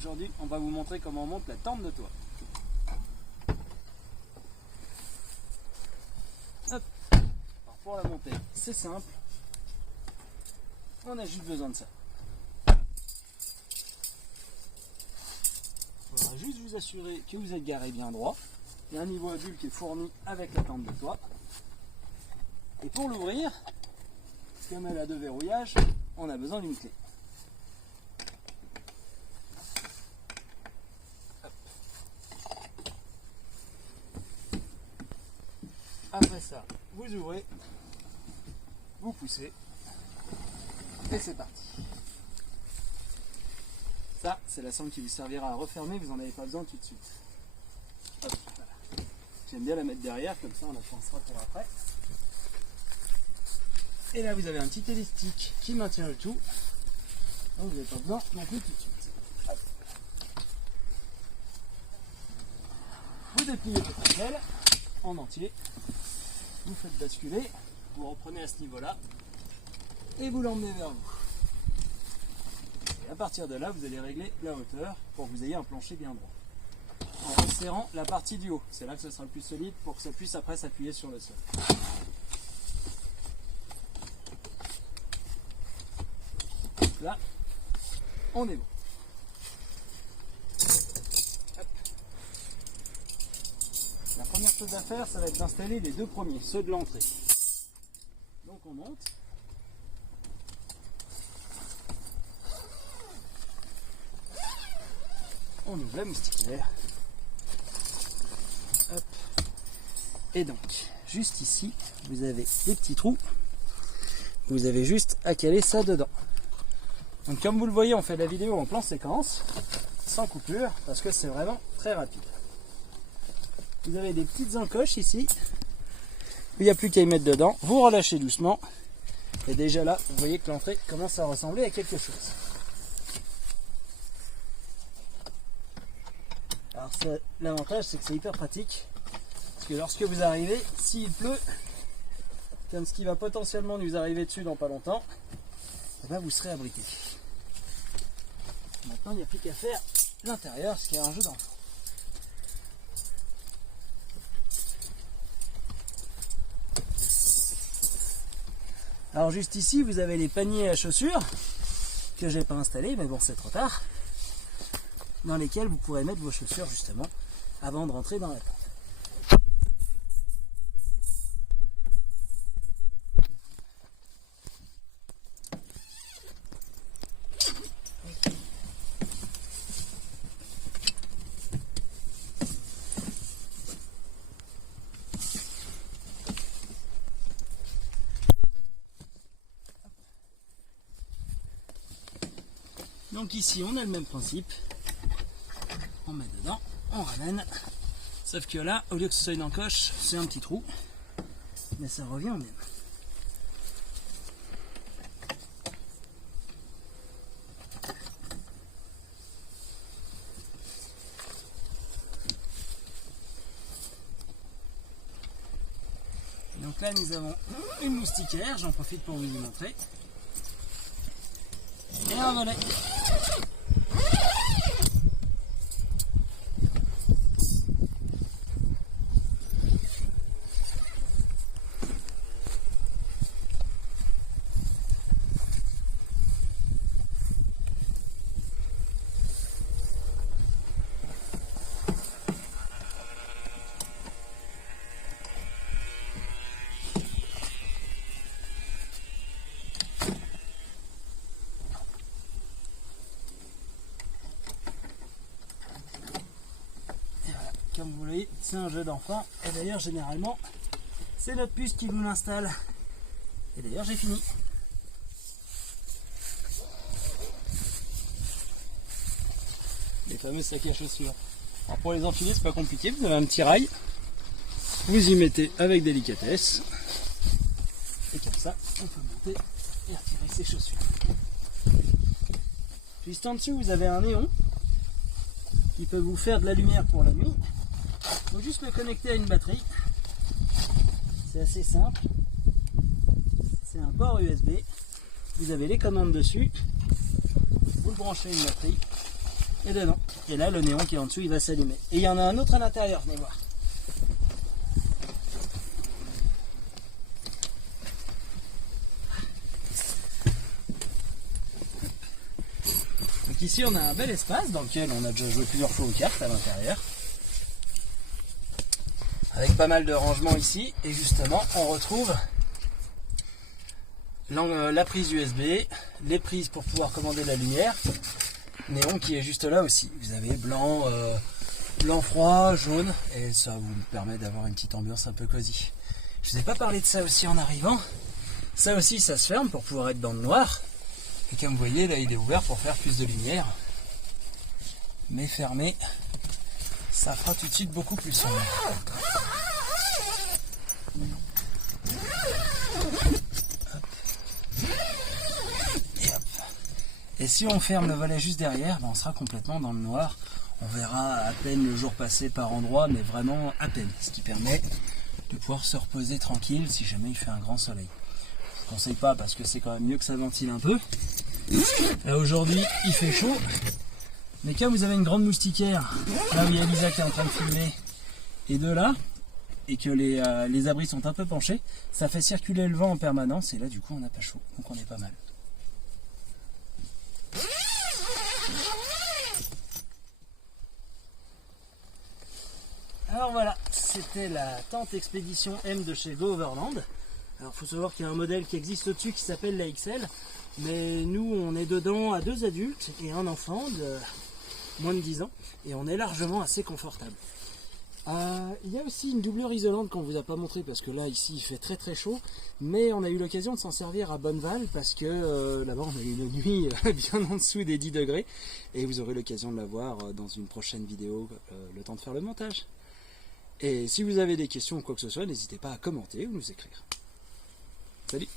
Aujourd'hui, on va vous montrer comment on monte la tente de toit. Hop. Alors pour la monter, c'est simple. On a juste besoin de ça. Il faudra juste vous assurer que vous êtes garé bien droit. Il y a un niveau adulte qui est fourni avec la tente de toit. Et pour l'ouvrir, comme elle a deux verrouillages, on a besoin d'une clé. Hop. Après ça, vous ouvrez, vous poussez, et c'est parti. Ça, c'est la sangle qui vous servira à refermer, vous n'en avez pas besoin tout de suite. Hop, voilà. J'aime bien la mettre derrière, comme ça on la pensera pour après. Et là vous avez un petit élastique qui maintient le tout. Donc vous n'avez pas besoin non plus tout de suite. Hop. Vous dépliez votre passerelle en entier. Vous faites basculer, vous reprenez à ce niveau-là et vous l'emmenez vers vous. Et à partir de là, vous allez régler la hauteur pour que vous ayez un plancher bien droit. En resserrant la partie du haut, c'est là que ce sera le plus solide pour que ça puisse après s'appuyer sur le sol. Là, on est bon. Hop. La première chose à faire, ça va être d'installer les deux premiers, ceux de l'entrée. Donc on monte. On ouvre la moustiquaire. Hop. Et donc, juste ici, vous avez des petits trous. Vous avez juste à caler ça dedans. Donc comme vous le voyez, on fait la vidéo en plan séquence, sans coupure, parce que c'est vraiment très rapide. Vous avez des petites encoches ici, il n'y a plus qu'à y mettre dedans, vous relâchez doucement, et déjà là, vous voyez que l'entrée commence à ressembler à quelque chose. Alors l'avantage, c'est que c'est hyper pratique, parce que lorsque vous arrivez, s'il pleut, comme ce qui va potentiellement nous arriver dessus dans pas longtemps, eh ben vous serez abrité. Maintenant, il n'y a plus qu'à faire l'intérieur, ce qui est un jeu d'enfant. Alors juste ici, vous avez les paniers à chaussures que j'ai pas installés, mais bon, c'est trop tard, dans lesquels vous pourrez mettre vos chaussures justement avant de rentrer dans la tente. Donc ici on a le même principe, on met dedans, on ramène, sauf que là au lieu que ce soit une encoche, c'est un petit trou, mais ça revient au même. Donc là nous avons une moustiquaire, j'en profite pour vous y montrer. Et un volet. Comme vous voyez, c'est un jeu d'enfant. Et d'ailleurs, généralement, c'est notre puce qui vous l'installe. Et d'ailleurs, j'ai fini. Les fameux sacs à chaussures. Alors pour les enfiler, c'est pas compliqué. Vous avez un petit rail. Vous y mettez avec délicatesse. Et comme ça, on peut monter et retirer ses chaussures. Juste en dessous, vous avez un néon qui peut vous faire de la lumière pour la nuit. Il faut juste le connecter à une batterie. C'est assez simple. C'est un port USB. Vous avez les commandes dessus. Vous le branchez à une batterie. et dedans. Et là, le néon qui est en dessous, il va s'allumer. Et il y en a un autre à l'intérieur, venez voir. Donc ici, on a un bel espace dans lequel on a déjà joué plusieurs fois aux cartes à l'intérieur. Avec pas mal de rangements ici. Et justement, on retrouve la prise USB, les prises pour pouvoir commander la lumière, néon qui est juste là aussi. Vous avez blanc, blanc froid, jaune, et ça vous permet d'avoir une petite ambiance un peu cosy. Je vous ai pas parlé de ça aussi en arrivant. Ça aussi, ça se ferme pour pouvoir être dans le noir. Et comme vous voyez, là, il est ouvert pour faire plus de lumière. Mais fermé, ça fera tout de suite beaucoup plus sombre. Et si on ferme le volet juste derrière, ben on sera complètement dans le noir. On verra à peine le jour passer par endroits, mais vraiment à peine. Ce qui permet de pouvoir se reposer tranquille si jamais il fait un grand soleil. Je ne conseille pas parce que c'est quand même mieux que ça ventile un peu. Là aujourd'hui il fait chaud. Mais comme vous avez une grande moustiquaire, là où il y a Lisa qui est en train de filmer, et de là, et que les abris sont un peu penchés, ça fait circuler le vent en permanence, et là du coup on n'a pas chaud, donc on est pas mal. Alors voilà, c'était la tente expédition M de chez Go Overland. Alors il faut savoir qu'il y a un modèle qui existe au-dessus qui s'appelle la XL, mais nous on est dedans à 2 adultes et un enfant de moins de 10 ans, et on est largement assez confortable. Il y a aussi une doublure isolante qu'on ne vous a pas montré parce que là ici il fait très très chaud, mais on a eu l'occasion de s'en servir à Bonneval parce que là-bas on a eu une nuit bien en dessous des 10 degrés, et vous aurez l'occasion de la voir dans une prochaine vidéo, le temps de faire le montage. Et si vous avez des questions ou quoi que ce soit, n'hésitez pas à commenter ou nous écrire. Salut!